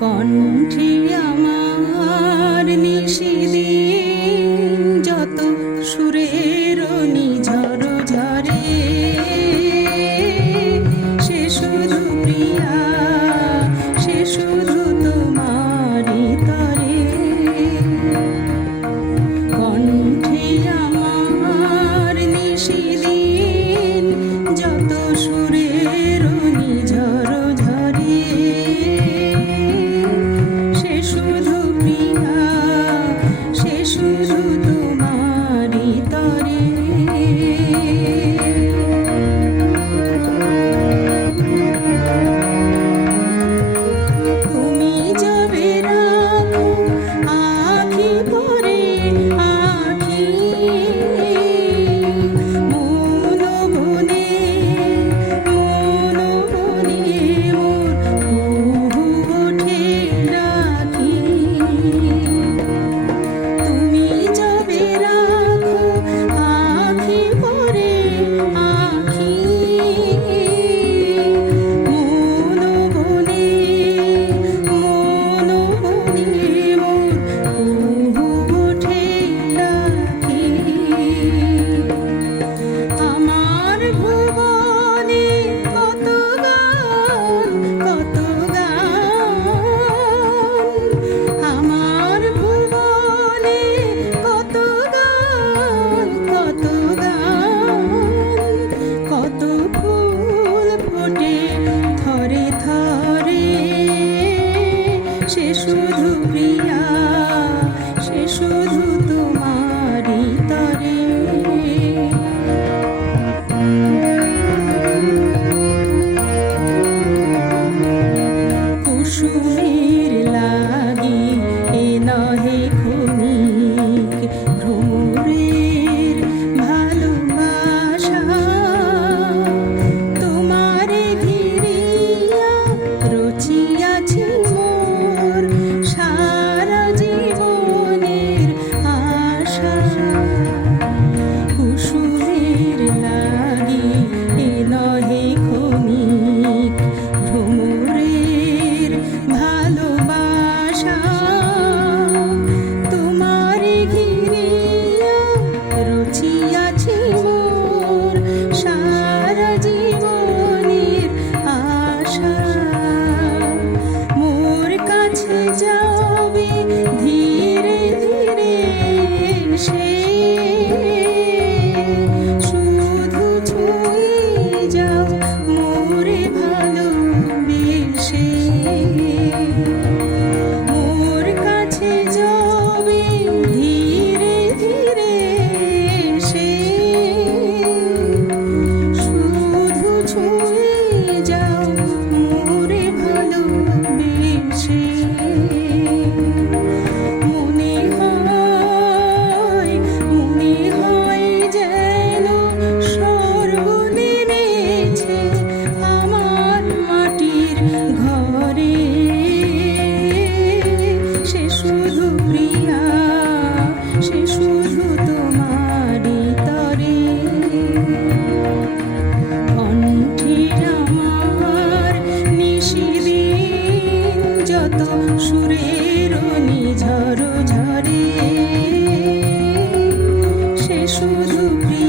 কণ্ঠে আমার নিশিদিন যত সুরের নিজর ঝরে, সে শুধু প্রিয়া, সে শুধু তোমারি তরে। কণ্ঠে আমার নিশিদিন সে শুধু প্রিয়া সে শুধু শুধু প্রিয়